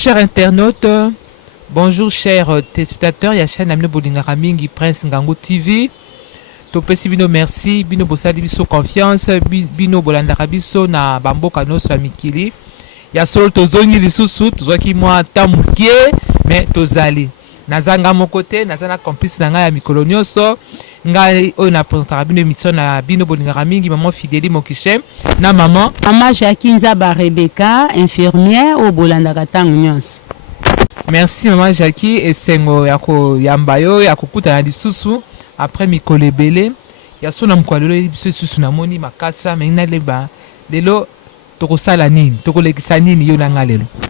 chers internautes, bonjour chers téléspectateurs, ya chaîne Amino Bolingaka Mingi Prince Ngango TV. Topesi bino merci, bino bosali biso confiance, bino bolandaka biso na bamboka noso ya mikili. Ya solo tozongi lisusu, tozwaki mwa tamukie, mais tozali. Nazanga mon côté, nazana complice na ngai ya mikolo nyonso. Ngai oyo na présentaka bino émission na bino bolingaka mingi, maman Fidélie Mokichem na maman Jackie Nzaba Rebecca, infirmière au bolandaka tango nyonso. Merci maman Jackie esengo yako yambayo yakokuta na lisusu après mikolo ebele ya sona mkwalelo biso lisusu na moni makasa menina leba lelo tokosala nini tokolekisa nini yo nanga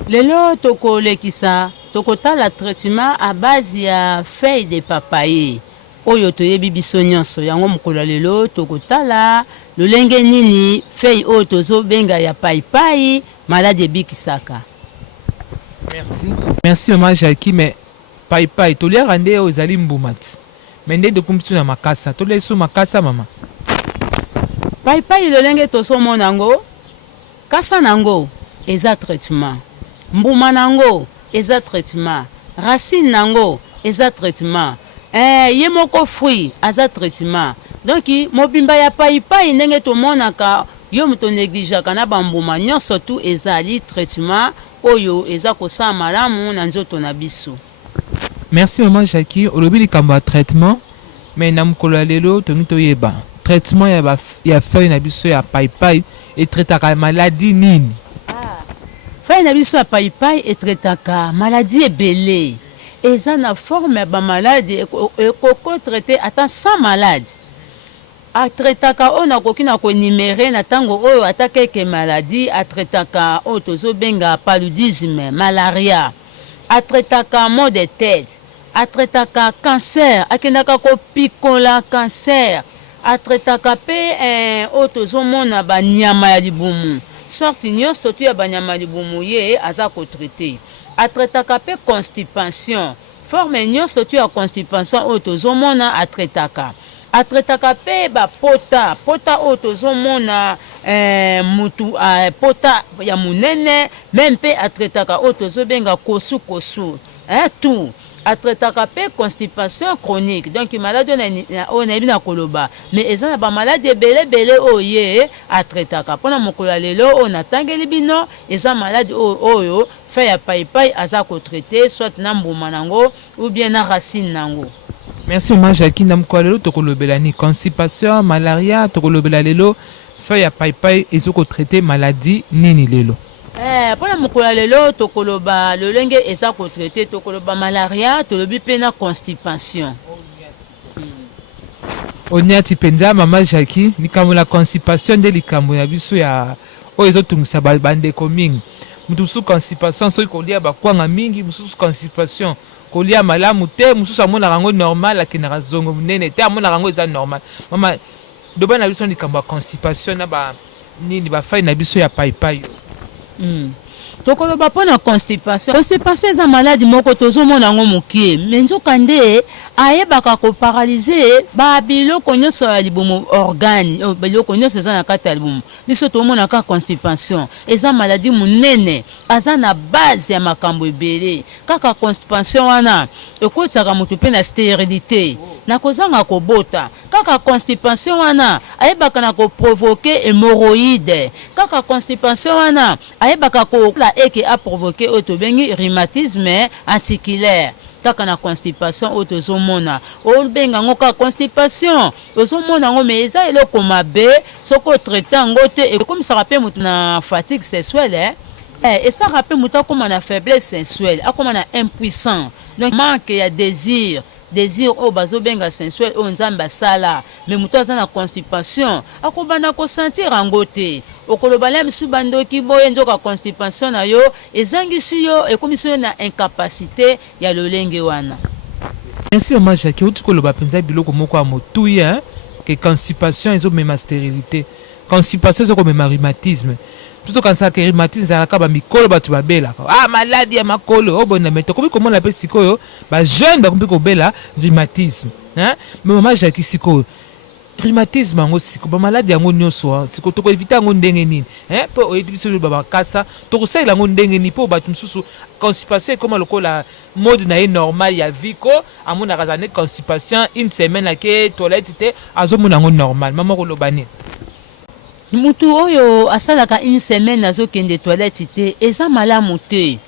lelo tokolekisa tokotala traitement à base ya feuille de papaye oyo toyebi biso nyonso yango mokolo lelo tokotala lolenge nini feuille oyo tozobenga ya paipai maladi ebikisaka. Merci maman Jackie, mais paipai toliaka nde oyo ezali mbumati mais nde tokumbisu na makasa tolesu makasa mama paipai lolenge tozomona yango kasa nango eza traitement, mbuma nango eza traitement, racine nango eza traitement, ye moko fruit aza traitement. Donc mobimba ya paipai ndenge tomonaka yo moto neglijaka na bambuma nyonso tu ezali traitement oyo eza kosala malamu na nzoto na biso. Merci maman Jackie, olobi likambo ya traitement mais na mokolo ya lelo tongi toyeba traitement ya feuille na biso ya paipai etretaka maladie nini? Feuille na biso ya paipai etretaka maladie ebele, eza na forme ya bamaladi ekoko traité ata 100 maladi. Atretaka oyo nakoki na konimere na ntango oyo ata keke maladi atretaka oyo tozobenga paludisme, malaria, atretaka maux de tête, atretaka cancer, akendaka kopikola cancer, atretaka pe oyo tozomona banyama ya libumu sorti nyonso tu ya banyama ya libumu ye aza kotraite. Atretaka pe constipation, forme nyonso tu ya constipation oyo tozomona atretaka. Atretaka pe pota oyo tozomona mutu pota ya munene, même pe atretaka oyo tozobenga kosu tout. Atretaka pe constipation chronique, donc maladie oyo nayebi na koloba mais eza na bamaladi ebele oyo atretaka. Mpona mokolo lelo oyo natangeli bino eza maladi oyo feuille ya paipai aza kotraite soit na mbuma nango ou bien na racine nango. Merci maman Jackie, na mokolo lelo tokolobela ni constipation, malaria, tokolobela lelo feuille ya paipai ezoko traiter maladie nini lelo? Pona mokolo lelo tokoloba lolenge eza ko traiter tokoloba malaria, tolobi pe na constipation. Oniati penza maman Jackie, likambo la constipation nde likambo ya biso ya oyo ezotungisa bandeko mingi. Mutusu constipation soki kolia bakwanga mingi, mususu constipation kolia malamu te, mususu amonaka yango normal akendaka zongo munene te, amonaka yango eza normal. Mama doba na biso likambo ya constipation na nini bafai na biso ya paipai. Tokoloba pona constipation eza maladi moko tozomona yango mokie mais nzoka nde ayebaka koparalyze biloko nyonso ya libumu organe biloko nyonso eza na kati ya libumu. Biso tomona ka constipation eza maladi munene, aza na base ya makambo ebele. Kaka constipation wana ekotaka moto pe na stérilité na kozanga kobota. Kaka constipation wana ayebaka na koprovoke hémorroïde. Kaka constipation wana ayebaka ko la eke a provoqué otobengi rhumatisme articulaire. Kaka na constipation otozomona obenga ngoka constipation ozomona ngo mais eza eloko mabe soko traiter ngo te comme ça rappelle mutu na fatigue sexuelle et ça rappelle mutu comme na faiblesse sexuelle akoma na impuissant, donc manque ya désir au bazobenga sensuel o nzamba sala mais mutu aza na constipation akobana ko sentir angote okoloba la bisu bandoki boye nzoka constipation na yo ezangisi yo ekomisi yo na incapacité ya lolenge wana. Merci maman Jackie, utukoloba penza biloko moko ya motuya que constipation ezomema stérilité, constipation ezomema rhumatisme. Tout quand ça que rhumatisme ça ka ba mikolo batu babela maladie ya makolo obona meto komi komona pe sikoyo ba jeune ba kombi ko bela rhumatisme mais maman Jackie sikoyo rhumatisme yango siko bamaladi yango nyonso siko tokoevite yango ndenge nini mpo oyebi biso babakasa tokosalela yango ndenge nini mpo bato mosusu constipation ekoma lokola mode na ye normal ya viko amonaka aza ne constipation une semaine ake toilette te azomona yango normal mama koloba nini mutu oyo asalaka une semaine azokende toilette te eza malamu te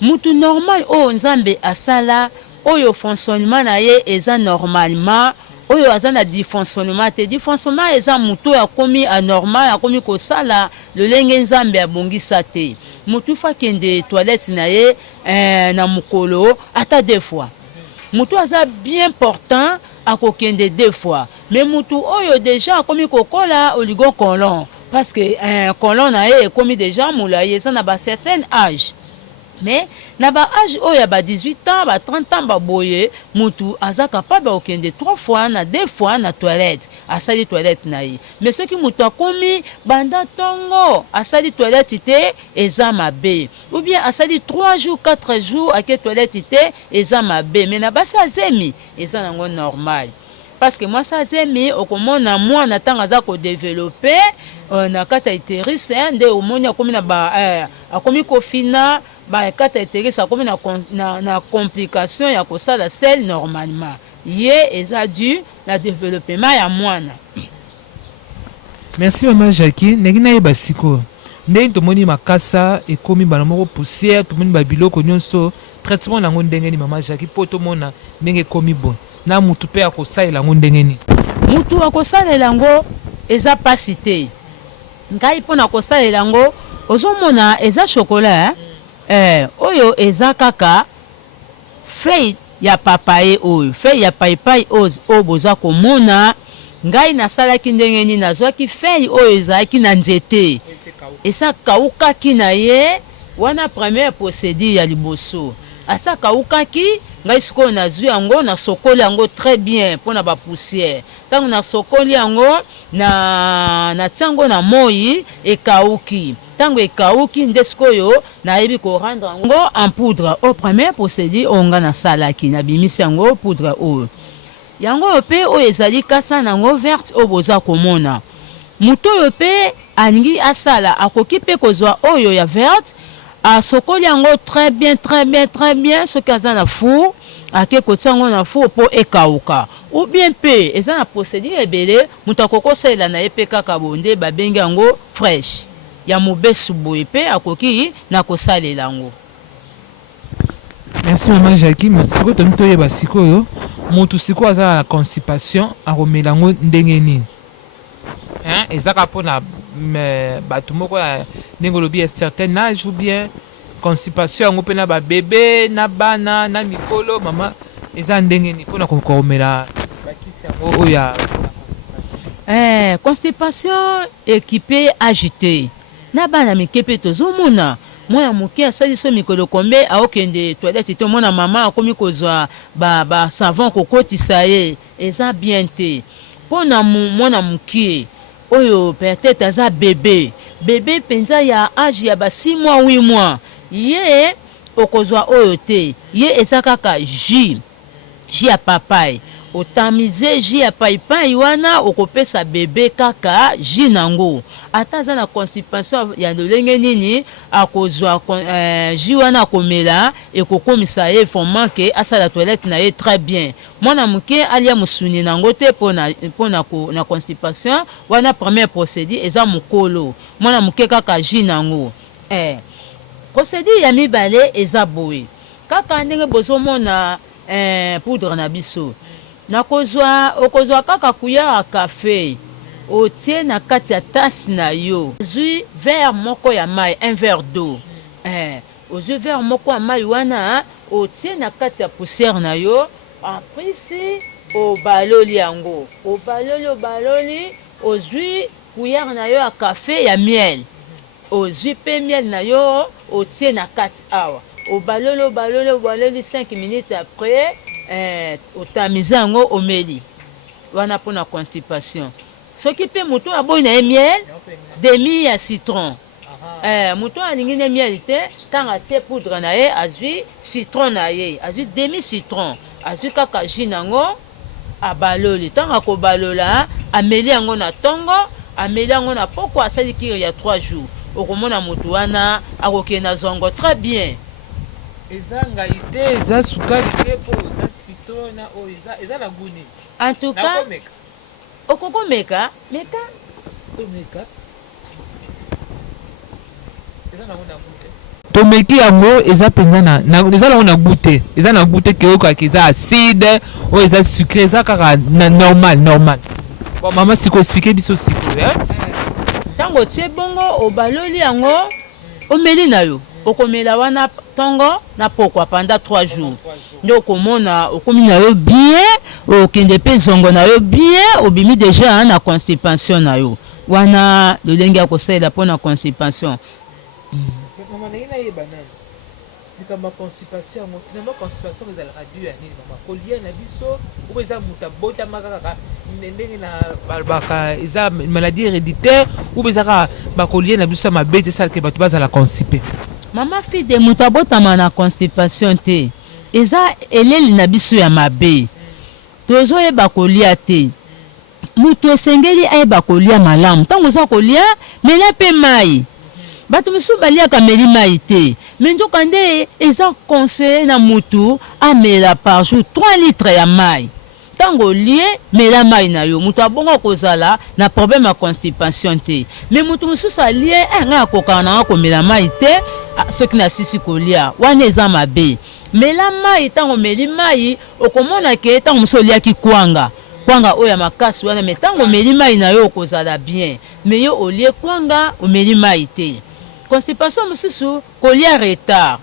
mutu normal oyo nzambe asala oyo fonctionnement na ye eza normalement oyo aza na dysfonctionnement te dysfonctionnement eza mutu oyo akomi anormal akomi kosala lolenge nzambe abongisa te mutu fa kende toilette na ye na mokolo ata 2 fois mutu aza bien portant akokende 2 fois mais mutu oyo déjà akomi kokola oligo colon parce que colon na ye ekomi déjà molai eza na ba certain âge mais na ba âge oyo ya ba 18 ans ba 30 ans ba boye mutu aza capable okende 3 fois na 2 fois na toilette asali toilette na ye mais soki mutu akomi banda tongo asali toilette te eza mabe ou bien asali 3 jours 4 jours ake toilette te eza mabe mais na basi azemi eza nango normal parce que moi ça zemi okomona mwana tanga za ko développer na kata iteris nde omoni akomi na ba akomi kofina ba kata iteris akomi na complication ya kosala sel normalement ye eza dû na développement ya mwana. Merci maman Jackie ndenge nayeba sikoyo ndenge tomoni makasa ekomi bana moko poussière tomoni babiloko nyonso traitement nango ndenge ni maman Jackie po tomona ndenge ekomi bon na mutu pe akosalela yango ndenge ni mutu akosalela yango eza pasi te ngai mpona kosalela yango ozomona eza chokola oyo eza kaka feuille ya papaye oyo feuille ya paipai oyo boza komona ngai nasalaki ndenge nini nazwaki feuille oyo ezalaki na nzete esa kaukaki na ye wana première procédure ya liboso asa kaukaki ngai sikoyo nazwi yango nasokoli yango très bien mpona bapoussière ntango nasokoli yango natia yango na moi ekauki ntango ekauki nde sikoyo nayebi korendre yango en poudre au première procédure oyo nga nasalaki nabimisi yango poudre oyo yango oyo mpe oyo ezali kasa nango verte oyo boza komona mutu oyo mpe alingi asala akoki mpe kozwa oyo ya verte asokoli yango très bien soki aza na four ake kotia yango na four mpo ekauka ou bien mpe eza na procédure ebele mutu akokosalela na ye mpe kaka bonde babengi yango fraîche ya mobesu boye mpe akoki na kosalela yango. Merci maman Jackie sikoyo tomi toyeba sikoyo mutu sikoyo aza na constipation akomela yango ndenge nini ezaka mpona bato moko ndenge olobi ya certain âge ou bien constipation yango mpe na babebe na bana na mikolo mama eza ndenge nini mpona komela bakisi yango oyo ya constipation équipé agité na bana mike mpe tozomona mwana moke asali so mikolo kombe aokende toilette te mwana mama akomi kozwa savon kokotisa ye eza bien te mpona mwana mokie oyo peut-être aza bébé mpenza ya âge ya ba 6 mois 8 mois ye okozwa oyo te ye eza kaka jus ya papaye otamize jus ya paipai wana okopesa bébé kaka jus nango ata aza na constipation ya lolenge nini akozwa jus wana akomela ekokomisa ye vraiment ke asala toilette na ye très bien mwana moke alia musuni nango te na constipation wana première procédure eza mokolo mwana moke kaka jus nango procédure ya mibale eza boye kaka ndenge bozomona poudre na biso okozwa kaka cuillère ya café otie na kati ya tasse na yo ozwi verre moko ya mai un verre d'eau ozwi verre moko ya mai wana otie na kati ya poussière na yo aprisi obaloli yango obaloli ozwi cuillère na yo ya café ya miel ozwi mpe miel na yo otie na kati awa obaloli 5 minutes après otamize yango omeli wana mpona constipation soki mpe moto aboyi na ye miel demi ya citron moto alingi ne miel te ntango atie poudre na ye azwi citron na ye azwi demi citron azwi kaka jus nango abaloli ntango akobalola ameli yango na tongo, ameli yango na poko asali kiri ya 3 jours. Okomona mutu wana akoke na zongo très bien. Eza ngai te, eza sukali te po na citron na o eza la guni. En tout cas, okoko meka. Eza na ngona gute. Tomeki yango eza penza na eza na ngona gute. Eza na gute ke oko eza acide o eza sucré eza kaka na normal. Bon maman siko expliquer biso siko Tango tie bongo obaloli yango omeli na yo. Okomela wana tongo na pokwa pendant 3 jours. Ndio okomona okomi na yo bien, okende pe zongo na yo bien, obimi déjà na constipation na yo. Wana lolenge ya kosala pona constipation. Maman na yeba nani. Nikama constipation, finalement constipation ezala radio ya nini maman. Kolia na biso, ou eza muta bota makaka ndenge na balbaka eza maladie héréditaire ou bezaka bakolia na biso mabete sala ke bato bazala constipé. Mama fille de muta bota na constipation te. Eza eleli na biso ya mabe. Tozo yeba kolia te. Mutu esengeli ayeba kolia malamu. Tango za kolia, mela pe mai. Bato misu baliaka meli mai te. Menjoka nde eza conseillé na mutu amela par jour 3 litres ya mai. Tango lie mela mai na yo mutu abongo kozala na problème ya constipation te. Mais mutu mususu alie nga koka na ko mela mai te ce qui na sisi kolia wana eza mabe. Mela mai tango meli mai okomona ke tango musu liaki kwanga oya makasi wana mais tango meli mai na yo kozala bien. Mais yo olie kwanga o meli mai te. Constipation mususu kolia retard.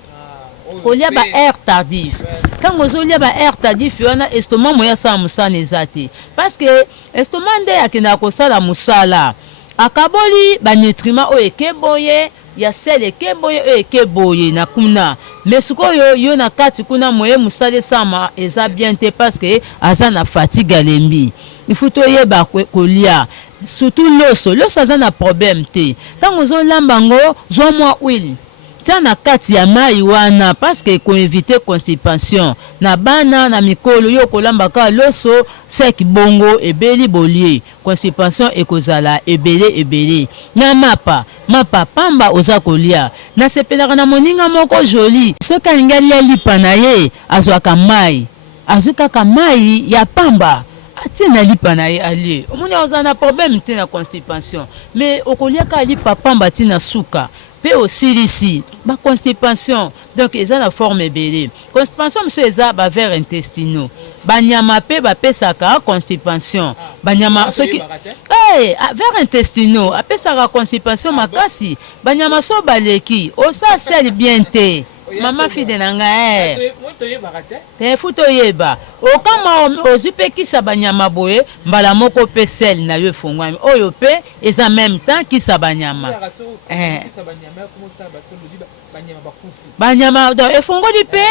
Kolia ba air tardif. Quand vous avez ba air tardif, on a estomac moya sa musana ezate. Parce que estomac nde akina kosala musala. Akaboli ba nutriments o ekeboye, ya sel ekeboye o ekeboye na kuna. Mais sikoyo yo na kati kuna moye musale sama eza bien te parce que aza na fatigue alembi. Il faut to yeba kolia. Surtout l'osso aza na problème te. Quand vous avez lambango, zo moi huile. Tia na kati ya mai wana parce que ko éviter constipation na bana na mikolo yo kolamba ka loso sek bongo ebeli bolie constipation ekozala ebele na mapa pamba oza kolia na sepelaka na moninga moko joli soka lingali lipa na ye azwaka mai azukaka mai ya pamba atie na lipa na ye alie omoni oza na problème te na constipation mais okoliaka lipa pamba tina suka pe aussi ici ba constipation donc ils ont la forme ebele constipation monsieur eza ba vers intestinaux banyama pe ba pesaka constipation banyama soki vers intestinaux apesaka constipation makasi banyama so baleki o ça c'est bien te mama fille nanga te futo yeba o kama ozupe kisa banyama boye mbala moko pe sel na yo fongwami oyo pe eza même temps kisa banyama banyama donc efongoli pe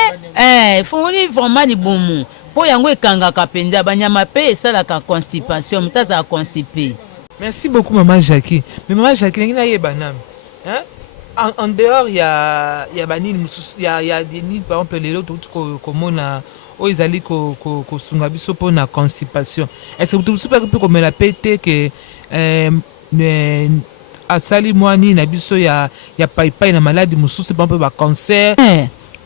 efongoli vraiment libumu po yango ekangaka penza banyama pe esalaka constipation mutaza constipé. Merci beaucoup maman Jackie. Mais maman Jackie ngi na yeba nami hein en dehors il y a banini il y a des nids par exemple les autres comme on a o ezali ko sunga biso pour na constipation. Est-ce que tu super peu comme la pété que asali mwani na biso ya paipai na maladie mususu pa mpe ba cancer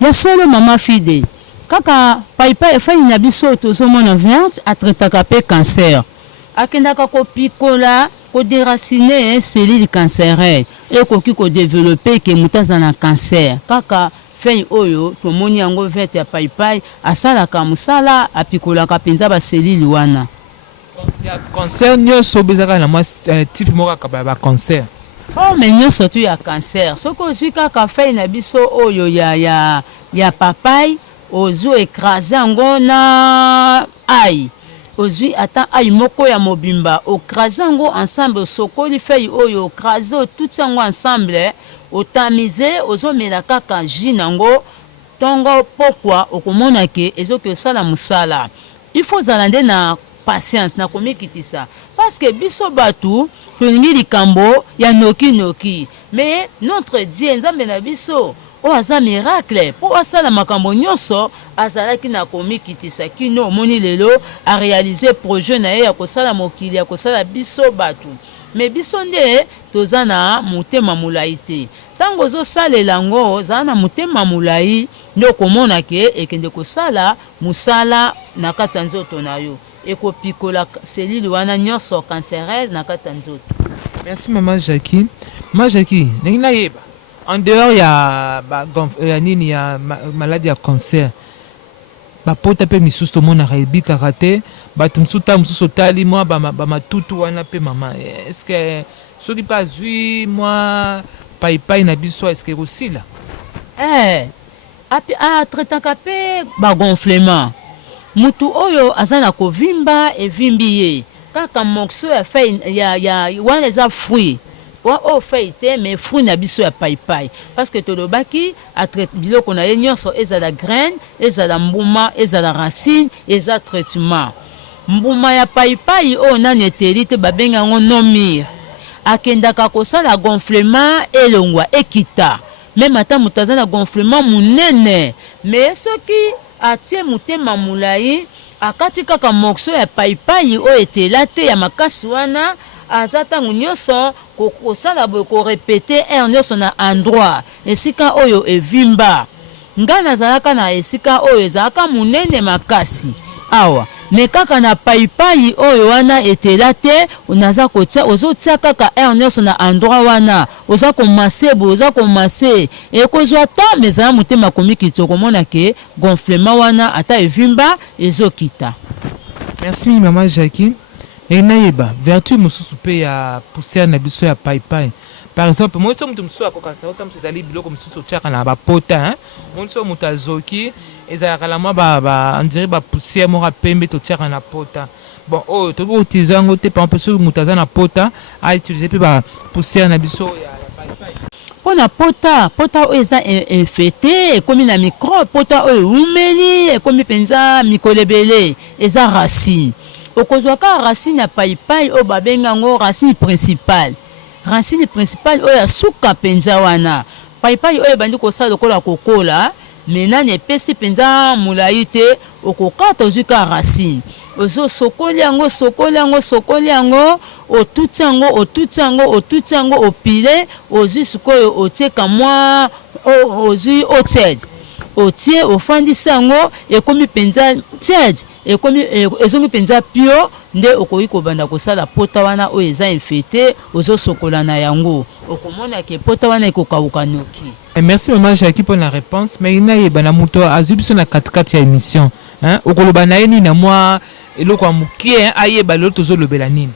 ya solo mama fide kaka paipai fa na biso tozomona verte atretaka pe cancer akendaka kopikola ko déraciner cellule cancéreuse et ko développer ke mutaza na cancer kaka fei oyo tomoni yango verte ya paipai asalaka musala apikolaka penza ba cellule wana. Ya cancer nyonso bezaka na mwa type moko ka ba cancer forme nyonso tu ya cancer soko ozwi kaka fei na biso oyo ya papai ozo écraser yango na ai ozwi ata ai moko ya mobimba okraser yango ensemble sokoli fei oyo okraser tout yango ensemble otamize ozomela kaka jus nango tongo pokwa okomona ke ezoki osala musala il faut zala nde na patience na komikitisa parce que biso batu tolingi likambo ya noki mais notre Dieu nzambe na biso oyo aza miracle mpo asala makambo nyonso azalaki na komikitisa kino omoni lelo arealize projet na ye ya kosala mokili ya kosala biso bato me biso nde toza na motema molai te ntango ozosalela yango ozala na motema molai nde okomona ke ekende kosala mosala na kati ya nzoto na yo ekopikola selile wana nyonso cancereuse na kati ya nzoto. Merci maman Jackie. Maman Jackie, ndenge nayeba en dehors ya nini ya maladie ya cancer bapota mpe misusu tomonaka ebikaka te bato mosusu ta mosusu otali mwa bamatutu wana mpe mama estce soki mpe azwi mwa paipai na biso estce ekosila atretaka mpe bagonflement mutu oyo aza na kovimba evimbi ye kaka morceau ya feuille ya wana eza fruit oyo feuille te mais fruit na biso ya paipai parce que tolobaki biloko na ye nyonso ezala graine ezala mbuma ezala racine eza traitement mbuma ya paipai oyo nano eteli te babenga yango nomir akendaka kosala gonflement elongwa ekita meme ata moto aza na gonflement monene mais soki atie motema molai akati kaka morceau ya paipai oyo etela te ya makasi wana aza ntango nyonso kosala boye korepete aire nyonso na endroit esika oyo evimba ngai nazalaka na esika oyo ezalaka monene makasi awa me kaka na paipai oyo wana etela te naza kotia ozotia kaka aire nyonso na endroit wana oza komase boye oza komase ekozwa ta me ezala motema komikita okomona ke gonflement wana ata evimba ezokita. Merci maman Jackie. Nayeba vertu mosusu mpe ya poussière na biso ya paipai par exemple moi so moto mosusu akokanisa ota mosusu ezali biloko mosusu otiaka na bapota moi so moto azoki ezalaka la mwa ondire bapoussière moko apembe totiaka na pota bon oyo tobi koutilize yango te par exemple soki moto aza na pota autilize mpe bapoussière na biso ya paipai mpona pota oyo eza infecté ekomi na microbe pota oyo eumeli ekomi mpenza mikolo ebele eza racine okozwaka racine ya paipai oyo babenga yango racine principale oyo asuka mpenza wana paipai oyo ebandi kosala lokola kokola me nani epesi mpenza molai te okokata ozwi ka racine ozosokoli yango otuti yango opile ozwi sikoyo otieka mwa ozwi otiede otie ofandisi yango ekomi mpenza tiede ezongi mpenza pio nde okoki kobanda kosala pota wana oyo eza infecté ozosokola na yango okomona ke pota wana ekokauka noki. Merci maman Jackie pour la réponse mais nayeba na moto azwi biso na katikati ya émission okoloba na ye nini na mwa eloko ya mokie ayeba lelo tozolobela nini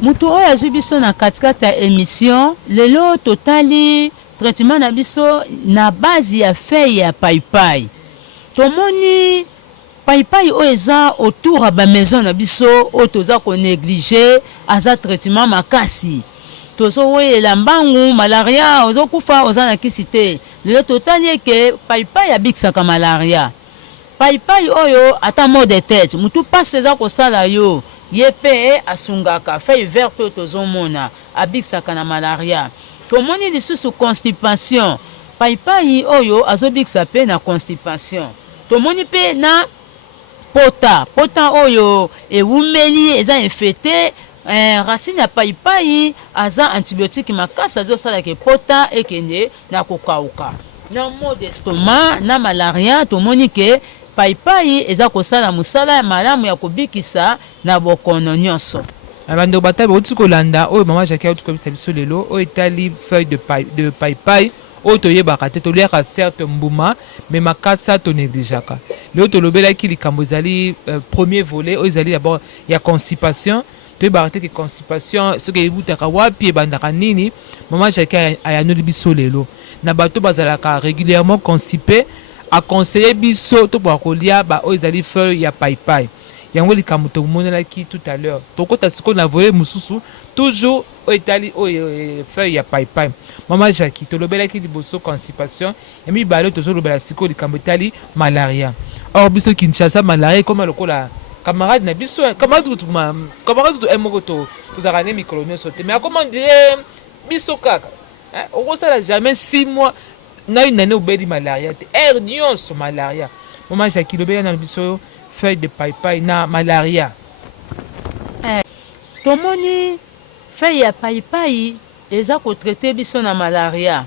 moto oyo azwi biso na katikati ya émission lelo totali traitement na biso na base ya feuille ya paipai tomoni paipai oyo eza autour ya bamaison na biso oyo toza konéglige aza traitement makasi tozowelela mbangu malaria ozokufa oza na kisi te lelo totali eke paipai abikisaka malaria paipai oyo ata mot de tête mutu mpasi eza kosala yo ye mpe asungaka feuille verte oyo tozomona abikisaka na malaria tomoni lisusu constipation paipai oyo azobikisa mpe na constipation tomoni mpe na pota oyo ewumeli eza infecté racine ya paipai aza antibiotique makasi azosalaka pota ekende na kokauka na mot d'estomac na malaria tomoni ke paipai eza kosala mosala ya malamu ya kobikisa na bokono nyonso. Bando bataille bauti kolanda oyo mama Jackie auti kobisa biso lelo oyo etali feuille de paipai oyo toyebaka te toliaka certes mbuma mais makasa tonégligeaka lelo tolobelaki likambo ezali premier volet oyo ezali d'abord ya constipation toyebaka te ke constipation soki ebutaka wapi ebandaka nini mama Jackie ayanoli biso lelo na bato bazalaka régulièrement constipé aconseille biso topoka kolia oyo ezali feuille ya paipai yango likambo tomonelaki tout à l'heure tokota sikoyo na volet mosusu toujours oyo etali oyo feuille ya paipai mama Jackie tolobelaki liboso constipation ya mibale tozolobela sikoyo likambo etali malaria or biso Kinshasa malaria ekoma lokola camarade na biso camarade tu moko tozalaka ne mikolo nyonso te mais akoma dire biso kaka okosala jamais 6 mois na une année obeli malaria te air nyonso malaria mama Jackie lobela na biso feuille de paipai na malaria tomoni feuille ya paipai eza kotraite biso na malaria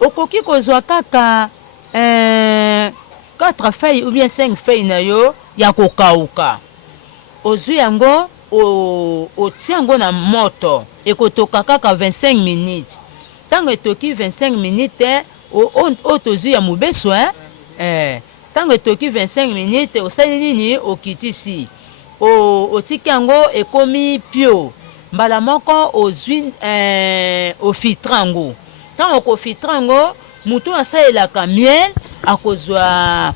okoki kozwa kaka 4 feuilles ou bien 5 feuilles na yo ya kokauka ozwi yango otia yango na moto ekotoka kaka 25 minutes ntango etoki 25 minutes oyo tozwi ya mobeso ntango etoki 25 minutes osali nini okitisi otiki yango ekomi pio mbala moko ozwi ofiltre yango ntango okofiltre yango mutu asalelaka miel akozwa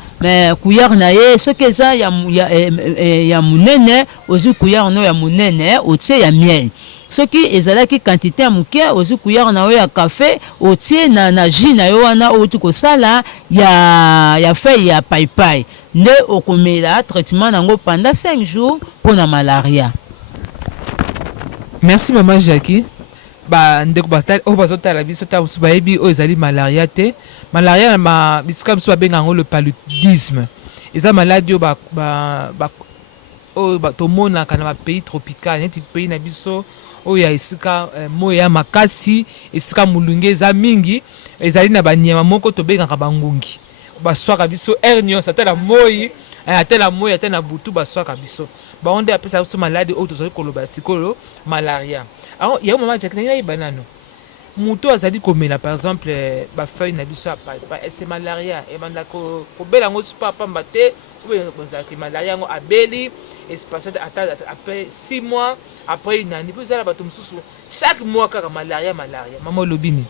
cuillère na ye soki eza ya munene ozwi cuillère no ya munene otie ya miel soki ezalaki quantité ya moke ozwi cuillère na yo ya café otie na jus na yo wana outi kosala ya feuille ya paipai nde okomela traitement nango pendant 5 jours mpona malaria. Merci maman Jackie. Ndeko batali o bazotala biso ta bayebi o ezali malaria te malaria na bisika biso babenga yango le paludisme eza maladie o tomonaka na bapays tropical neti pays na biso oyo ya esika moyo ya makasi esika molunge eza mingi ezali na banyama moko tobengaka bangungi baswaka biso air nyonso ata na moi ata na moi ata na butu baswaka biso bango nde apesa biso maladi oyo tozali koloba sikolo malaria. Alors, il y a un moment où il y a un mutu azali komela par exemple bafeuille na biso ya paipai ese malaria ebanda kobela yango supa pamba te bozalaki malaria yango abeli espace après 6 mois après une année pozala bato mosusu chaque mois kaka malaria mama olobini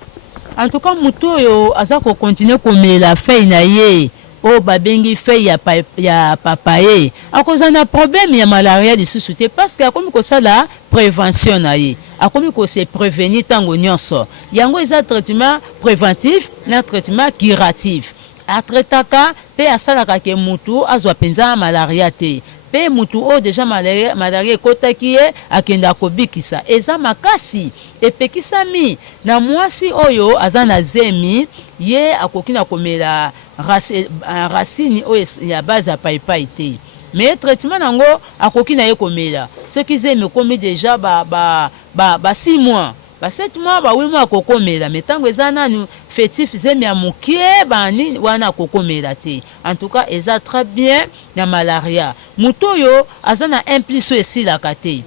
en tout cas mutu oyo aza kokontinue komela feuille na ye o babengi feuille ya papaye akoza na problème ya malaria lisusu te parce que akomi kosala prévention na ye akomi kose prévenir ntango nyonso yango eza traitement préventif na traitement curatif atretaka mpe asalaka ke mutu azwa mpenza malaria te mpe mutu oyo deja malaria ekotaki ye akenda kobikisa eza makasi epekisami na mwasi oyo aza na zemi ye akoki na komela racine oyo ya base ya paipai te mais traitement nango akoki na ye komela soki zemi ekomi deja ba 6 mois ba 7 mois ba 8 mois akokomela mais ntango eza nanu fétif zemi ya mokie bani wana akokomela te en tout cas eza très bien na malaria mutu oyo aza na implice esilaka te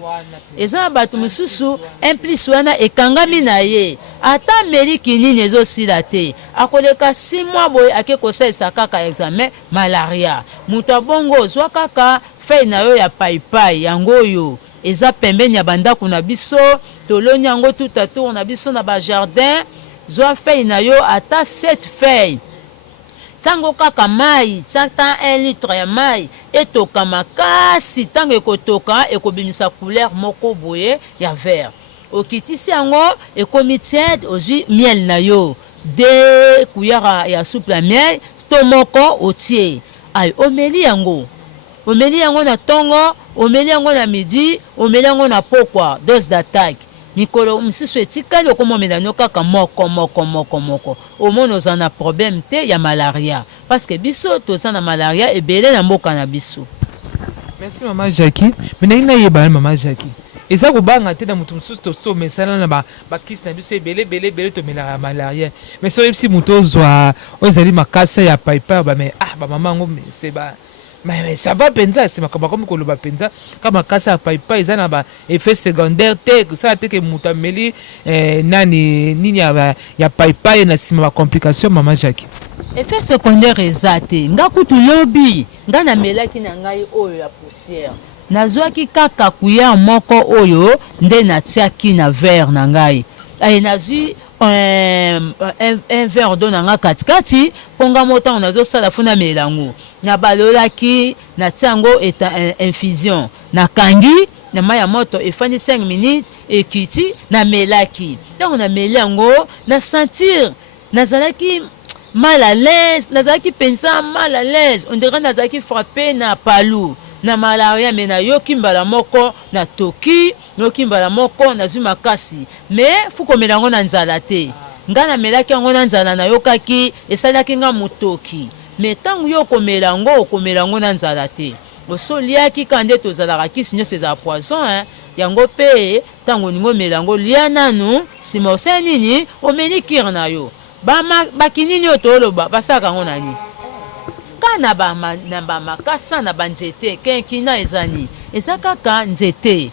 eza na bato mosusu implice wana ekangami na ye ata meriki nini ezosila te akoleka 6 mois boye ake kosalisa kaka examen malaria mutu abongo ozwa kaka feuille na yo ya paipai yango oyo eza pembeni ya bandako na biso toloni yango tout à tour na biso na ba jardin zwa feuille na yo ata 7 feuilles tango kaka mai tata 1 litre ya mai etoka makasi tango ekotoka ekobimisa couleur moko boye ya vert okitisi yango ekomi tiède ozwi miel na yo 2 cuillères ya soupe ya miel stomoko otie ay omeli yango na tongo omeli yango na midi omeli yango na pokwa dose d'attaque mikolo misusu etikali okomomela no kaka moko omona oza na problème te ya malaria parce que biso toza na malaria ebele na mboka na biso. Merci maman Jackie. Mena ina yeba maman Jackie eza kobanga te na mutu mosusu tosomesana na bakisi na biso ebele tomelaka malaria mais soki si mutu ozwa oyo ezali makasa ya paipai mais bamama yango mais ça va penza c'est makamba comme koloba penza kama makasa ya paipai eza na ba effet secondaire te kusala te ke mutu ameli nini ya paipai na nsima ba complication mama Jackie effet secondaire eza te nga kutu lobi nga namelaki na ngai oyo ya poussière nazwaki kaka cuillère moko oyo nde natiaki na verre na ngai nazwi un verre d'eau na nga katikati ponga motango nazosala funa melango na balolaki natia yango infusion nakangi na mai ya moto efandi 5 minutes ekiti namelaki ntango nameli yango na sentir nazalaki mal à l'aise nazalaki pensa mal à l'aise on dirait nazalaki frappé na palu na malaria me na yoki mbala moko na toki yoki mbala moko nazwi makasi mais fukomela yango na nzala te nga namelaki yango na nzala nayokaki esalaki nga motoki me ntango yo okomela yango na nzala te osoliaki ka nde tozalaka kisi nyonso ezala poison yango mpe ntango oningi omela yango lia nanu nsima osala nini omeli kire na yo bakinini oyo toloba basalaka yango nani ka na bamakasa na banzete kenkina ezani eza kaka nzete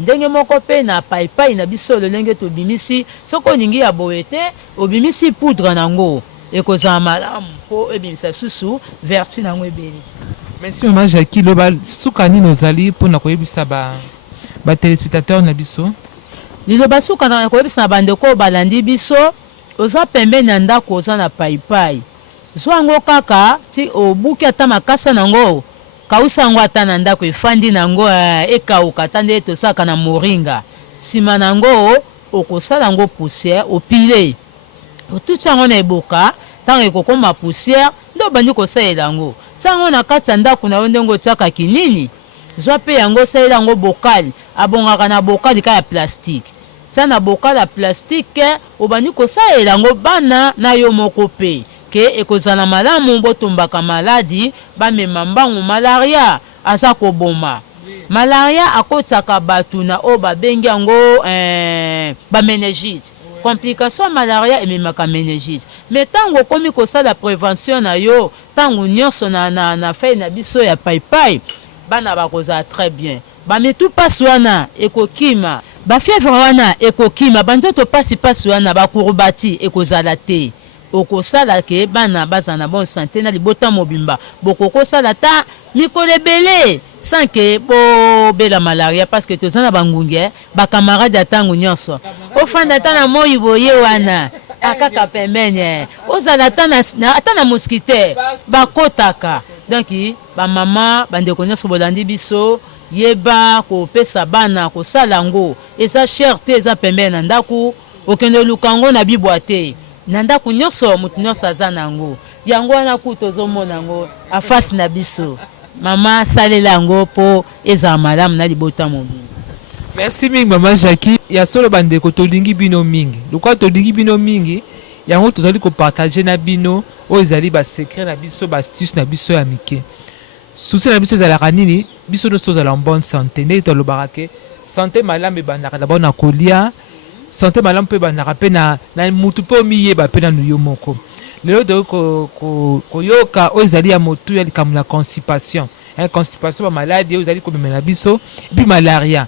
ndenge moko mpe na paipai na biso lolenge tobimisi soki oningi ya boye te obimisi poudre nango ekozala malamu mpo ebimisa susu vertu nango ebele. Merci maman Jackie loba suka nini ozali mpona koyebisa batelespectateur na biso liloba suka na koyebisa na bandeko balandi biso oza pembeni na ndako oza na paipai zwa yango kaka ti obuki ata makasa nango kausa yango ata na ndako efandi nango ekauka ata nde tosalaka na moringa nsima nango okosala yango poussière opile otuti yango na eboka ntango ekokoma poussière nde obandi kosalela yango ntango na kati ya ndako na yo ndenge otiaka kinini zwa mpe yango osalela yango bokali abongaka na bokali ka ya plastique tia na bokali ya plastique obandi kosalela yango bana na yo moko mpe ke ekozala malamu botumbaka maladi bamema mbangu malaria aza koboma malaria akotaka bato na oyo babengi yango bamenegite complication malaria ememaka menegite me ntango okomi kosala prévention na yo ntango nyonso na fai na biso ya paipai bana bakozala très bien bamitu pasi wana ekokima bafievre wana ekokima banzoto pasi wana bakurubati ekozala te okosala ke bana bazala na bonne santé na libota mobimba bokokosala ta mikolo ebele sans ke bobela malaria parce que toza na bangungi bakamarade ya ntango nyonso ofanda ata na moi boye wana akaka pembeni ozala ata na mosquitaire bakotaka donc bamama bandeko nyonso bolandi biso yeba kopesa bana kosala yango eza cher te eza pembeni na ndako okende oluka yango na bibwa te na ndako nyonso moto nyonso aza nango yango wana ku tozomona yango afasi na biso mama salela yango mpo ezala malamu na libota mobili. Merci mingi maman Jackie ya solo bandeko tolingi bino mingi lokwa tolingi bino mingi yango tozali kopartage na bino oyo ezali basekret na biso bastuce na biso ya mike susi na biso ezalaka nini biso nyonso tozala en bonne santé ndenge tolobaka ke santé malamu ebandaka d'abord na kolia santé malamu mpe ebandaka mpe na mutu mpe omiyeba mpe na nuyo moko lelo toyoi koyoka oyo ezali ya motu ya likambo na constipation constipation bamaladi oyo ezali komemela biso epuis malaria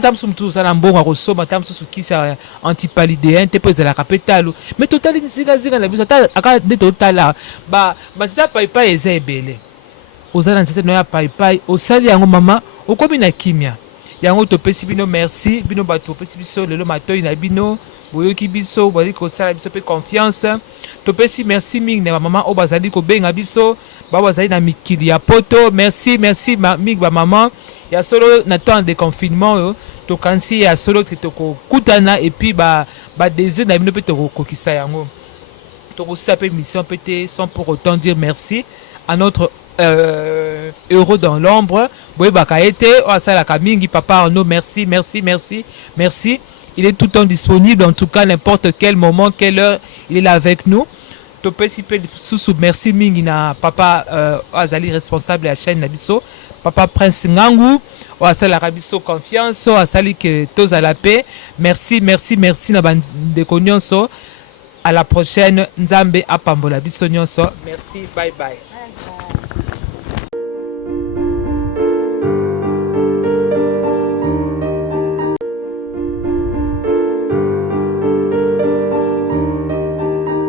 ta mosusu motu osala mbongo akosomba ta mosusu kisi ya antipalidéen te mpo ezalaka mpe talo mais totali zingazinga na biso aka nde totala banzete ya paipai eza ebele oza na nzete na yo ya paipai osali yango mama okomi na kimia yango topesi bino merci bino bato topesi biso lelo matoi na bino boyoki biso bozali kosala biso mpe confiance topesi merci mingi na bamama oyo bazali kobenga biso bazali na mikili ya poto merci mingi bamama ya solo na temps de confinement oyo tokanisi ya solo te tokokutana epuis badésir na bino mpe tokokokisa yango tokosala mpe mission mpe te sans pour autant dire merci à notre euro dans l'ombre boyebaka ete oyo asalaka mingi papa Arnaud merci il est tout le temps disponible en tout cas n'importe quel moment quelle heure il est là avec nous topesi mpe susu merci mingi na papa azali responsable ya chaîne na biso papa Prince Ngangu oyo asalaka biso confiance oyo asali ke tozala pe merci na bandeko nyonso à la prochaine nzambe apambola biso nyonso merci bye bye.